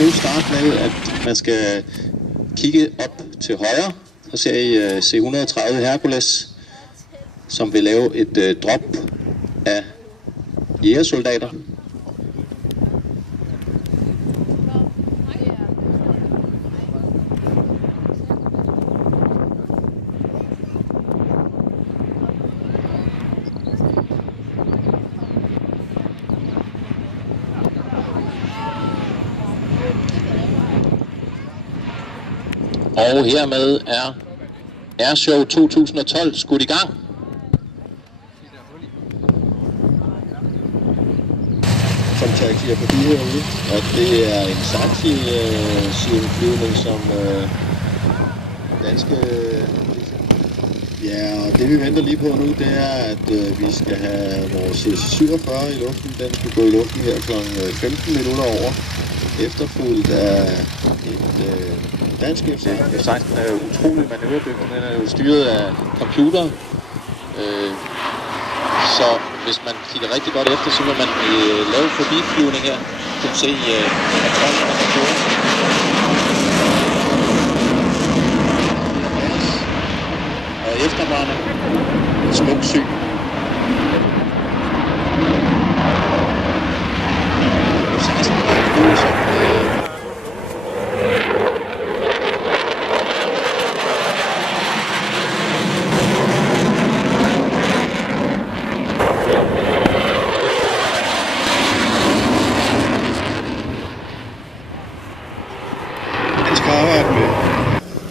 Nu starte med, at man skal kigge op til højre, og ser I C-130 Hercules, som vil lave et drop af jægersoldater. Og hermed er Airshow 2012 skudt i gang. Som taxier forbi herude, og det er en sightseeing-flyvning, som danske... Ja, og det vi venter lige på nu, det er, at vi skal have vores C-47 i luften. Den skal gå i luften her kl. 15 minutter over, efterfulgt af et dansk F-16 er jo utrolig manøvredygtig. Den er jo styret af computer. Så hvis man kigger rigtig godt efter, så vil man lave forbiflyvning her. Du kan se kontrollen af motoren. Og eftervarende et smukt syn.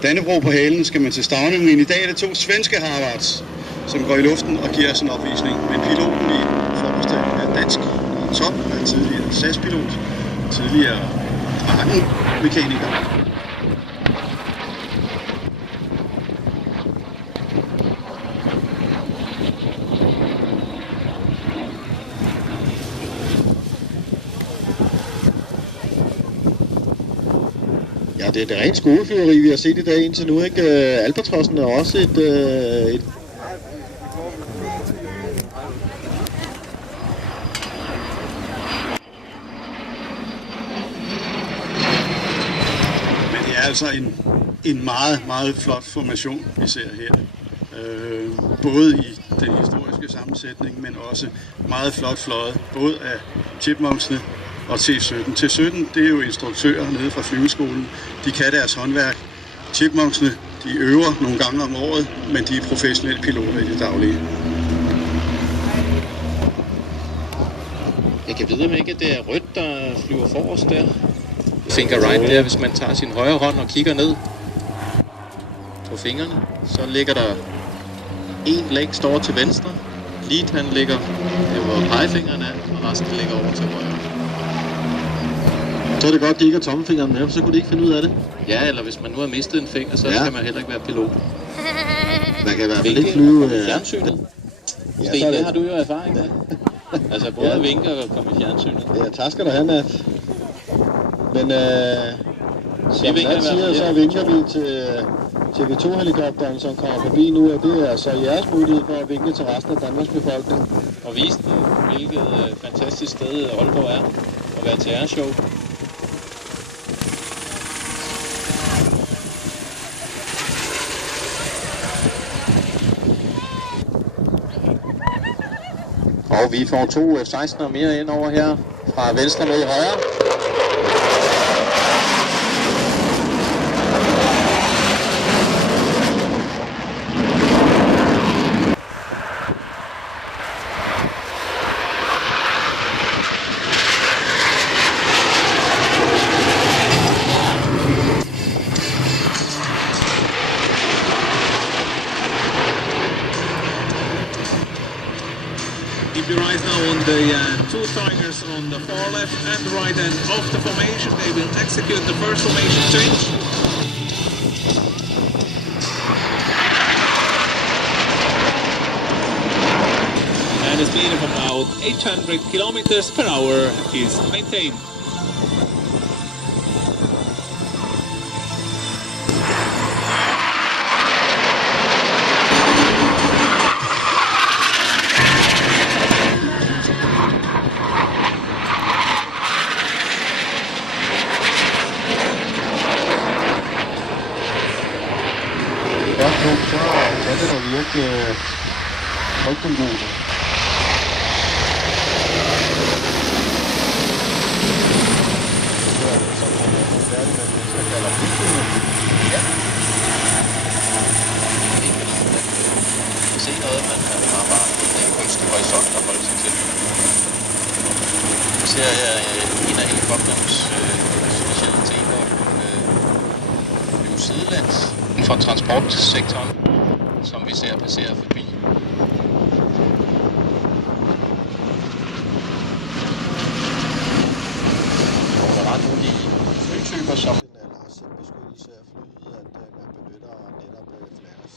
Dannebrog på halen skal man til Stavne, men i dag er det 2 svenske Harvards, som går i luften og giver os en opvisning. Men piloten i forreste er dansk. Top er tidligere SAS-pilot, tidligere Draken-mekaniker. Ja, det er det rent skolefyreri, vi har set i dag indtil nu, ikke? Albatrossen er også et... Men det er altså en meget, meget flot formation, vi ser her. Både i den historiske sammensætning, men også meget flot fløjet, både af chipmunksene og T-17. T-17, det er jo instruktører nede fra flyveskolen. De kan deres håndværk. Chipmunksene, de øver nogle gange om året, men de er professionelle piloter i det daglige. Jeg kan vide, om ikke, at det er rødt, der flyver forrest der. Finger right der, hvis man tager sin højre hånd og kigger ned på fingrene, så ligger der en leg står til venstre. Lead, han ligger hvor pegefingeren er, og resten ligger over til højre. Så er det godt, de ikke har tommelfingeren med, så kunne de ikke finde ud af det. Ja, eller hvis man nu har mistet en finger, så kan man heller ikke være pilot. Man kan i hvert fald ikke flyve... fjernsynet. Ja, så det har du jo erfaring med. Altså både at vinke og komme i fjernsynet. Ja, tak skal du have, Nat. Men som Nat siger, så vinker vi til TV2-helikopteren, som kommer forbi nu, og det er så jeres mulighed for at vinke til resten af Danmarks befolkning. Og vise dem, hvilket fantastisk sted Aalborg er at være til airshow. Og vi får 2 F-16'er mere ind over her, fra venstre mod højre. Keep your eyes now on the 2 Tigers on the far left and right end of the formation. They will execute the first formation change. And the speed of about 800 kilometers per hour is maintained. frygtelig. Se noget, men man har bare en kunstig horisont at holde sig til. Så ser jeg en af helikopternes specialiteter New Zealands inden for transportsektoren, som vi ser passere forbi. Og der er ret nogle af de flytyper, som selvbeskyttelse af flyet, at man benytter netop flares.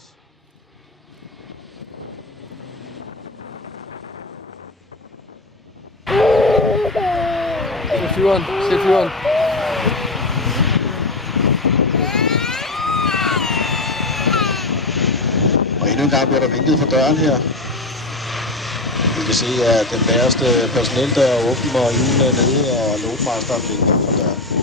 Se flyveren, se flyveren. Og endnu en gang bliver der vinket for døren her. Vi kan se, at den bagerste personel der er åben, og hjulene er nede, og loadmasteren vinker for døren.